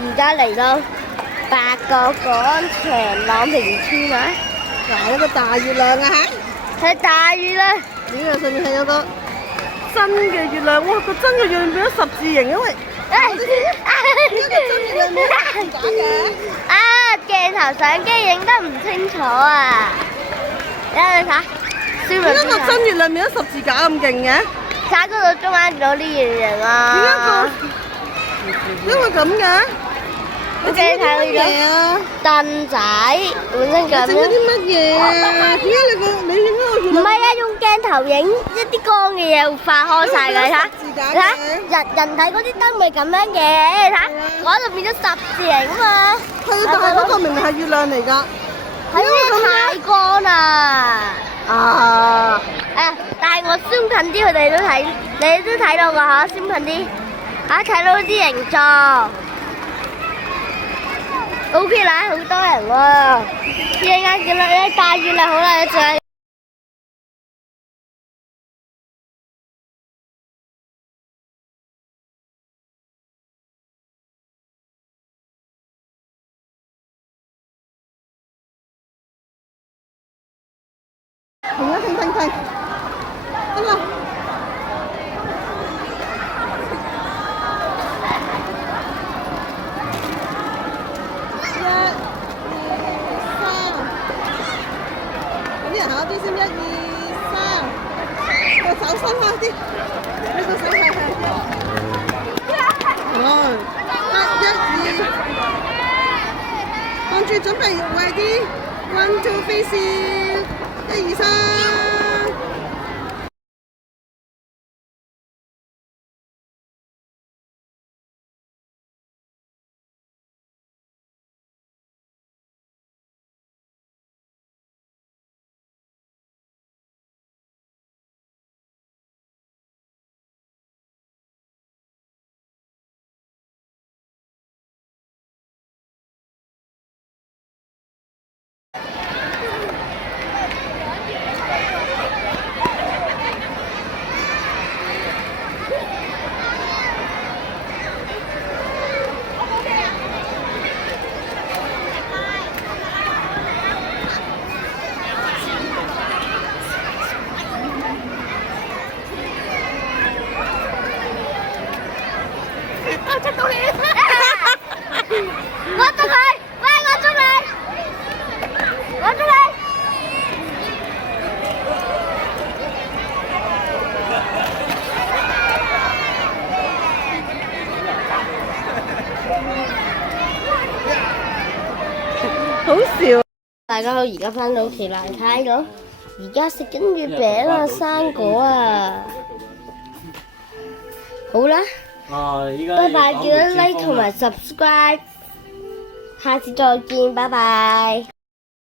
而家嚟到八個廣場朗屏村啊！嗱，一個大月亮啊係大月亮，呢個上面係有個真嘅月亮，哇！個真嘅月亮變咗十字形，因為點解個真月亮變咗十字架嘅？啊！鏡頭相機影得唔清楚啊！你睇，點解個真月亮變咗十字架咁勁嘅？睇嗰度中間有啲圓形啊！點解咁嘅？你睇咗啊？凳仔本身咁。整咗啲乜嘢啊？點解你影嗰個月亮？唔係啊，用鏡頭影一啲光嘅嘢會化開晒嘅，你睇人體嗰啲燈咪咁樣嘅，你睇嗰度變咗十字形啊嘛。係啊，但係嗰個明明係月亮嚟㗎。係因為太光啦。啊！但係我zoom近啲，佢哋都睇，你都睇到㗎嚇，zoom近啲嚇睇到啲形狀。OK 啦，好多人喎！依家見到咧大月亮好啦，仲有。停！得啦！1、2、3，咁啲人行一啲先，1、2、3，個手伸開啲，你個手係。1、2，望住準備ready， 1、2 face， 1、2、3。我捉到你！我捉佢！喂，我捉你！我捉你！好笑！大家好，而家翻到屋企啦，睇到而家食緊月餅啊，生果啊，好啦。拜拜，記得 like 同埋 subscribe，下次再見，拜拜。